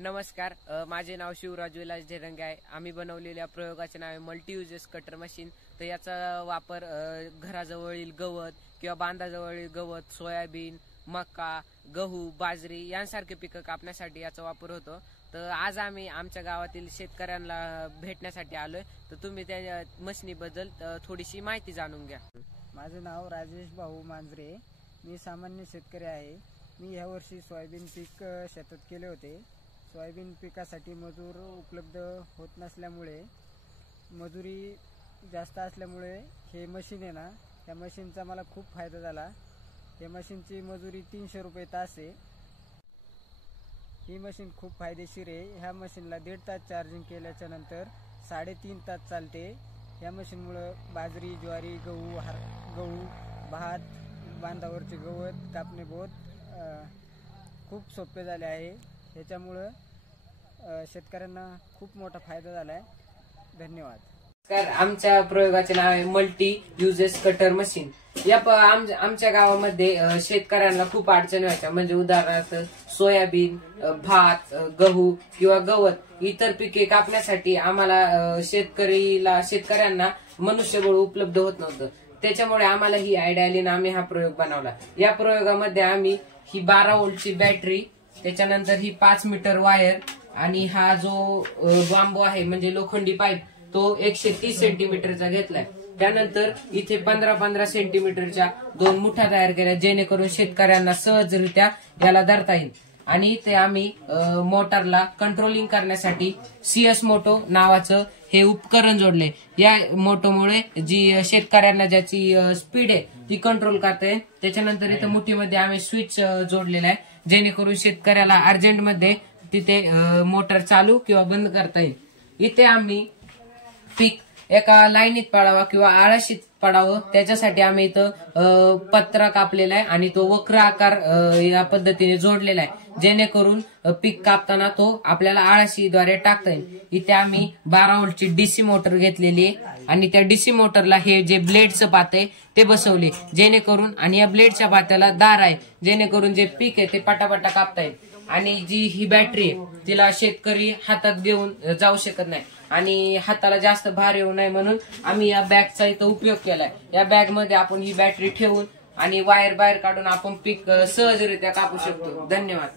नमस्कार. माझे नाव शिवराज विलास ढेरंगे आहे. आम्ही बनवलेल्या प्रयोगाचे नाव आहे मल्टी युजेस कटर मशीन. तर याचा वापर घराजवळील गवत किंवा बांधाजवळील गवत, सोयाबीन, मका, गहू, बाजरी यांसारखे पिकं कापण्यासाठी याचा वापर होतो. तर आज आम्ही आमच्या गावातील शेतकऱ्यांना भेटण्यासाठी आलोय. तर तुम्ही त्या मशीनीबद्दल थोडीशी माहिती जाणून घ्या. माझं नाव राजेश भाऊ मांजरे. मी सामान्य शेतकरी आहे. मी यावर्षी सोयाबीन पीक शेतात केले होते. सोयाबीन पिकासाठी मजूर उपलब्ध होत नसल्यामुळे, मजुरी जास्त असल्यामुळे हे मशीन आहे ना, त्या मशीनचा मला खूप फायदा झाला. या मशीनची मजुरी 300 रुपये तास आहे. ही मशीन खूप फायदेशीर आहे. ह्या मशीनला 1.5 तास चार्जिंग केल्याच्या नंतर 3.5 तास चालते. या मशीनमुळे बाजरी, ज्वारी, गहू, भात, बांधावरचे गवत कापणे खूप सोपे झाले आहे. याच्यामुळं शेतकऱ्यांना खूप मोठा फायदा झाला आहे. धन्यवाद. आमच्या प्रयोगाचे नाव आहे मल्टी युजेस कटर मशीन. आमच्या गावामध्ये शेतकऱ्यांना खूप अडचणी व्हायच्या. म्हणजे उदाहरणार्थ सोयाबीन, भात, गहू किंवा गवत इतर पिके कापण्यासाठी आम्हाला शेतकऱ्यांना मनुष्यबळ उपलब्ध होत नव्हतं. त्याच्यामुळे आम्हाला ही आयडिया आली ना, आम्ही हा प्रयोग बनवला. या प्रयोगामध्ये आम्ही ही 12 व्होल्टची बॅटरी, त्याच्यानंतर ही 5 मीटर वायर आणि हा जो बांबू आहे म्हणजे लोखंडी पाईप तो 130 सेंटीमीटरचा घेतलाय. त्यानंतर इथे 15-15 सेंटीमीटरच्या 2 मुठा तयार केल्या, जेणेकरून शेतकऱ्यांना सहजरित्या याला धरता येईल. आणि ते आम्ही मोटरला कंट्रोलिंग करण्यासाठी CS मोटो नावाचं हे उपकरण जोडले. या मोटोमुळे जी शेतकऱ्यांना ज्याची स्पीड आहे ती कंट्रोल करता येईल. त्याच्यानंतर इथं मुठीमध्ये आम्ही स्विच जोडलेला आहे, जेणेकरून शेतकऱ्याला अर्जंटमध्ये तिथे मोटर चालू किंवा बंद करता येईल. इथे आम्ही पीक एका लाईनीत पडावा किंवा आळशीत पडावं त्याच्यासाठी आम्ही इथं पत्रा कापलेला आहे आणि तो वक्र आकार या पद्धतीने जोडलेला आहे, जेणेकरून पीक कापताना तो आपल्याला आळशीद्वारे टाकता येईल. इथे आम्ही 12 व्होल्टची DC मोटर घेतलेली आहे आणि त्या DC मोटरला हे जे ब्लेडचं पात आहे ते बसवले, जेणेकरून आणि या ब्लेडच्या पात्याला दार आहे, जेणेकरून जे पीक आहे ते पटापटा कापता येईल. आणि जी ही बॅटरी आहे तिला शेतकरी हातात घेऊन जाऊ शकत नाही आणि हाताला जास्त भार येऊ नये म्हणून आम्ही या बॅगचा इथं उपयोग केलाय. या बॅग मध्ये आपण ही बॅटरी ठेवून आणि वायर बाहेर काढून आपण पीक सहजरित्या कापू शकतो. धन्यवाद.